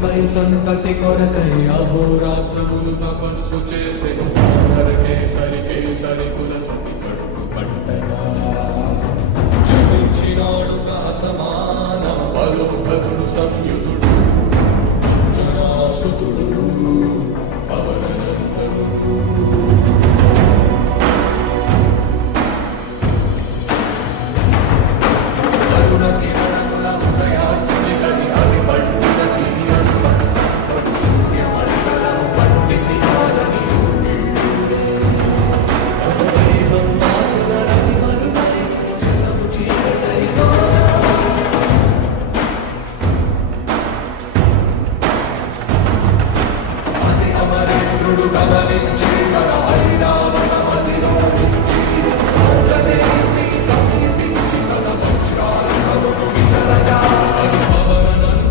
భూమిపై సంతతి కొరకై అహోరాత్రములు తపస్సు చేసెను నరకే సరికే సరికుల సతి కడుపు పంటగా జపించినాడు అసమానం బలోభతుడు సంయుతుడు జనాసుతుడు పవనంతరుడు గమనించ